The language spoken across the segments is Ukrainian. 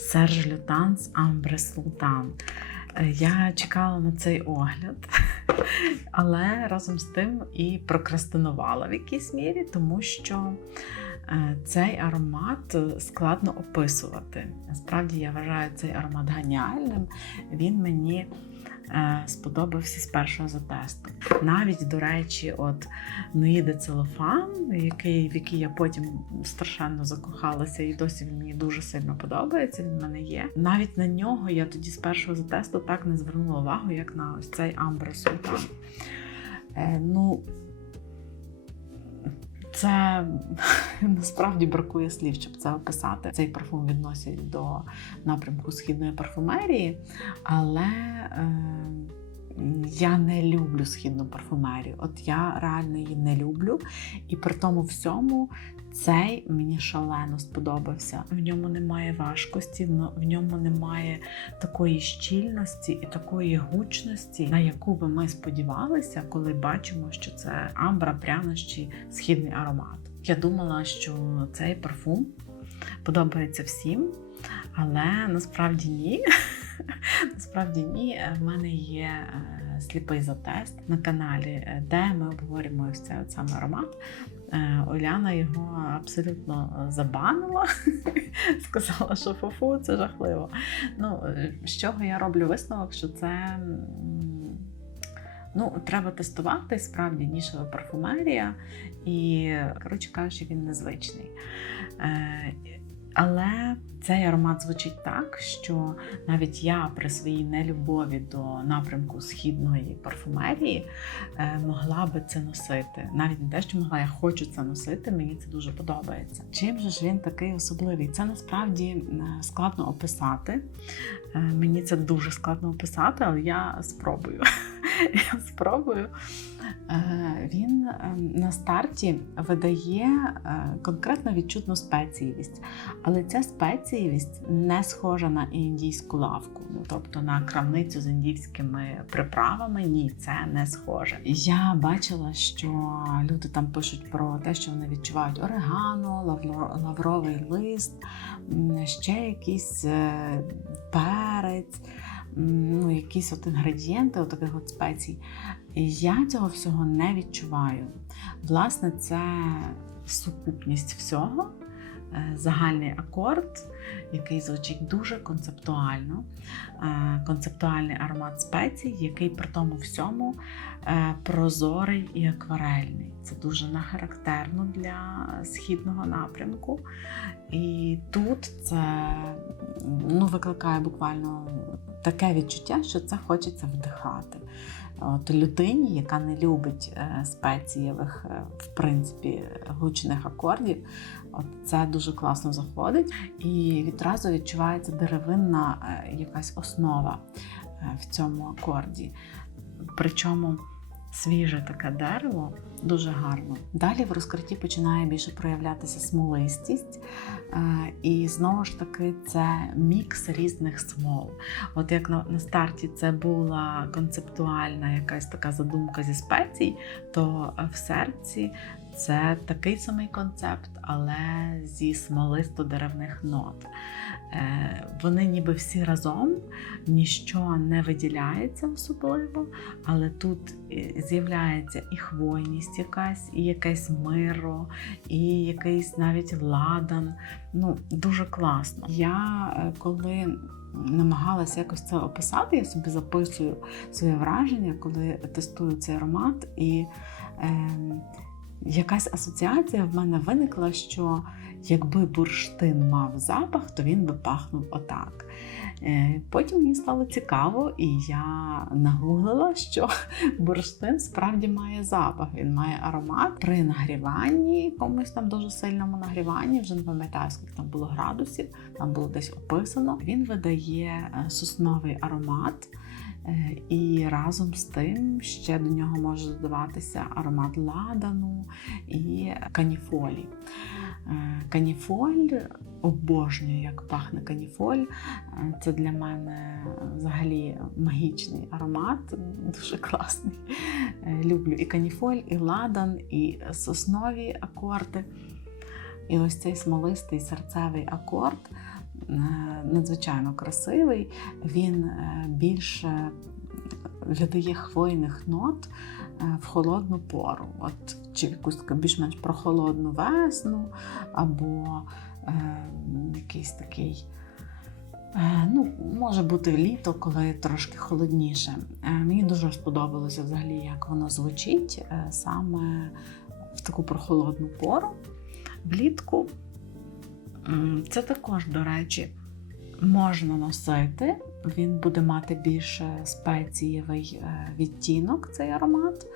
Serge Lutens Ambre Sultan. Я чекала на цей огляд, але разом з тим і прокрастинувала в якійсь мірі, тому що цей аромат складно описувати. Насправді я вважаю цей аромат геніальним. Він мені сподобався з першого затесту. Навіть, до речі, от Nuit de Cellophane, в який я потім страшенно закохалася і досі він мені дуже сильно подобається, він в мене є. Навіть на нього я тоді з першого затесту так не звернула увагу, як на ось цей Ambre Sultan. Це насправді бракує слів, щоб це описати. Цей парфум відносять до напрямку східної парфумерії, але я не люблю східну парфумерію. От я реально її не люблю. І при тому всьому цей мені шалено сподобався. В ньому немає важкості, в ньому немає такої щільності і такої гучності, на яку би ми сподівалися, коли бачимо, що це амбра, прянощі, східний аромат. Я думала, що цей парфум подобається всім, але насправді ні. Насправді ні. В мене є сліпий затест на каналі, де ми обговорюємо ось цей саме аромат. Оляна його абсолютно забанила, сказала, що фу-фу, це жахливо. З чого я роблю висновок, що це треба тестувати, справді нішева парфумерія, і, коротше кажучи, він незвичний. Але цей аромат звучить так, що навіть я при своїй нелюбові до напрямку східної парфумерії могла би це носити. Навіть не те, що могла, я хочу це носити, мені це дуже подобається. Чим же ж він такий особливий? Це насправді складно описати. Мені це дуже складно описати, але я спробую. Він на старті видає конкретно відчутну спеціївість, але ця спеціївість не схожа на індійську лавку, тобто на крамницю з індійськими приправами. Ні, це не схоже. Я бачила, що люди там пишуть про те, що вони відчувають орегано, лавровий лист, ще якийсь перець, якісь інгредієнти таких спецій. Я цього всього не відчуваю. Власне, це сукупність всього, загальний акорд, який звучить дуже концептуально, концептуальний аромат спецій, який при тому всьому прозорий і акварельний. Це дуже нехарактерно для східного напрямку. І тут це викликає буквально таке відчуття, що це хочеться вдихати. От людині, яка не любить спецієвих, в принципі, гучних акордів, це дуже класно заходить. І відразу відчувається деревинна якась основа в цьому акорді. Причому свіже таке дерево, дуже гарно. Далі в розкритті починає більше проявлятися смолистість. І знову ж таки це мікс різних смол. От як на старті це була концептуальна якась така задумка зі спецій, то в серці це такий самий концепт, але зі смолисто-деревних нот. Вони ніби всі разом, ніщо не виділяється особливо, але тут з'являється і хвойність якась, і якесь миро, і якийсь навіть ладан. Дуже класно. Я коли намагалася якось це описати, я собі записую своє враження, коли тестую цей аромат, і якась асоціація в мене виникла, що якби бурштин мав запах, то він би пахнув отак. Потім мені стало цікаво, і я нагуглила, що бурштин справді має запах, він має аромат. При нагріванні, якомусь там дуже сильному нагріванні, вже не пам'ятаю, скільки там було градусів, там було десь описано, він видає сосновий аромат. І разом з тим ще до нього може додаватися аромат ладану і каніфолі. Каніфоль, обожнюю, як пахне каніфоль. Це для мене взагалі магічний аромат, дуже класний. Люблю і каніфоль, і ладан, і соснові акорди. І ось цей смолистий серцевий акорд надзвичайно красивий, він більше видає хвойних нот в холодну пору, от чи в якусь більш-менш прохолодну весну, або якийсь такий, може бути літо, коли трошки холодніше. Мені дуже сподобалося взагалі, як воно звучить саме в таку прохолодну пору, влітку. Це також, до речі, можна носити, він буде мати більш спецієвий відтінок, цей аромат,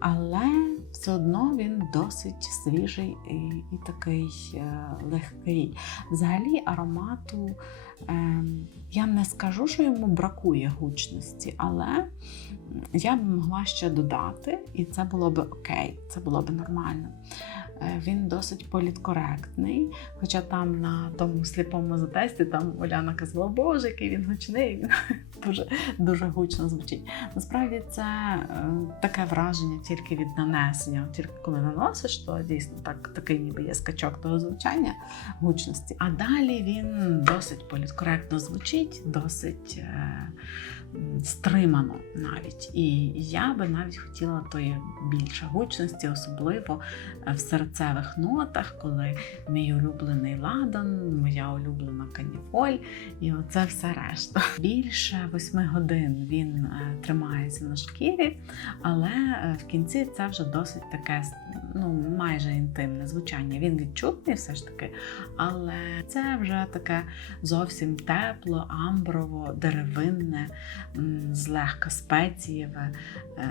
але все одно він досить свіжий і такий легкий. Взагалі аромату, я не скажу, що йому бракує гучності, але я б могла ще додати, і це було б окей, це було б нормально. Він досить політкоректний, хоча там на тому сліпому затесті там Уляна казала, боже, який він гучний, він дуже гучно звучить. Насправді це таке враження тільки від нанесення. Тільки коли наносиш, то дійсно такий ніби є скачок того звучання, гучності. А далі він досить політкоректно звучить, досить стримано навіть. І я би навіть хотіла тої більше гучності, особливо в серцевих нотах, коли мій улюблений ладан, моя улюблена каніфоль і оце все решта. Більше 8 годин він тримається на шкірі, але в кінці це вже досить таке, майже інтимне звучання. Він відчутний все ж таки, але це вже таке зовсім тепло, амброво, деревинне, злегка спецієве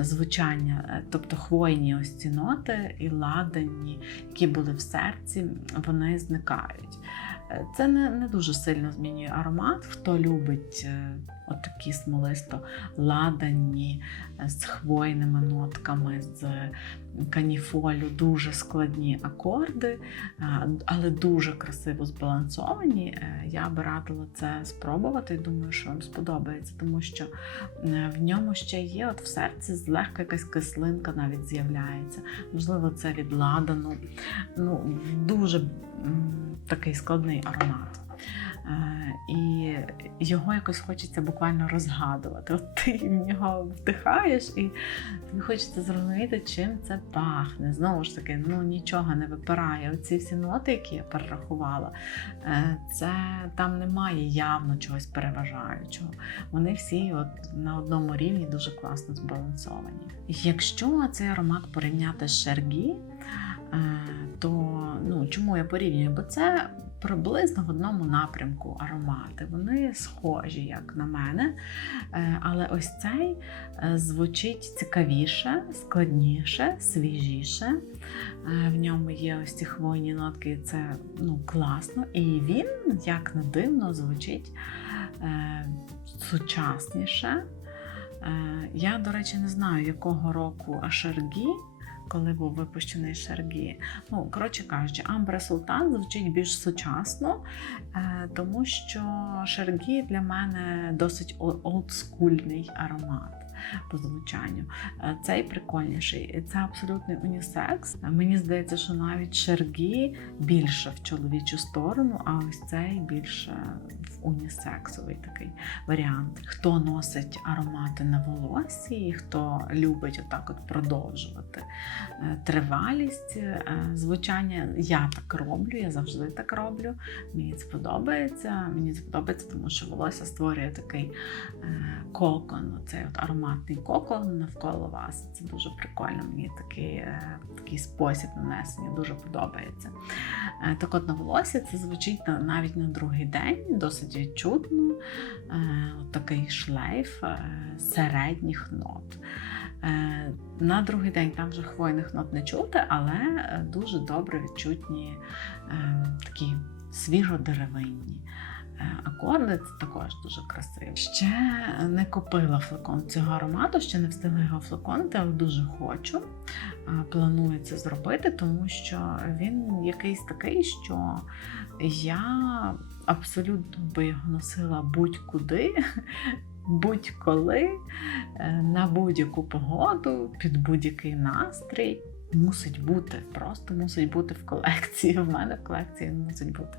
звучання, тобто хвойні ось ці ноти і ладані, які були в серці, вони зникають. Це не дуже сильно змінює аромат. Хто любить отакі смолисто-ладані, з хвойними нотками, з каніфолю, дуже складні акорди, але дуже красиво збалансовані, я би радила це спробувати і думаю, що вам сподобається, тому що в ньому ще є, от в серці злегка якась кислинка навіть з'являється. Можливо, це від ладану. Дуже такий складний аромат. І його якось хочеться буквально розгадувати. От ти в нього вдихаєш і тобі хочеться зрозуміти, чим це пахне. Знову ж таки, нічого не випирає. Оці всі ноти, які я перерахувала, там немає явно чогось переважаючого. Вони всі на одному рівні дуже класно збалансовані. Якщо цей аромат порівняти з Cher, то чому я порівнюю? Бо це приблизно в одному напрямку аромати. Вони схожі, як на мене, але ось цей звучить цікавіше, складніше, свіжіше. В ньому є ось ці хвойні нотки, це класно. І він, як не дивно, звучить сучасніше. Я, до речі, не знаю, якого року Cher, коли був випущений Cher. Коротше кажучи, Амбре Султан звучить більш сучасно, тому що Cher для мене досить олдскульний аромат по звучанню. Цей прикольніший, це абсолютний унісекс. Мені здається, що навіть Cher більше в чоловічу сторону, а ось цей більше в унісексовий такий варіант. Хто носить аромати на волоссі, хто любить отак продовжувати тривалість звучання, я так роблю, я завжди так роблю. Мені це подобається. Мені це подобається, тому що волосся створює такий кокон, оцей ароматний кокон навколо вас. Це дуже прикольно, мені такий спосіб нанесення дуже подобається. Так от на волосі це звучить навіть на другий день, досить відчутно, такий шлейф середніх нот. На другий день там вже хвойних нот не чути, але дуже добре відчутні такі свіжо-деревинні акорди, це також дуже красиво. Ще не купила флакон цього аромату, ще не встигла його флаконити, але дуже хочу. Планую це зробити, тому що він якийсь такий, що я абсолютно би його носила будь-куди, будь-коли, на будь-яку погоду, під будь-який настрій. Мусить бути, просто мусить бути в колекції. В мене в колекції мусить бути.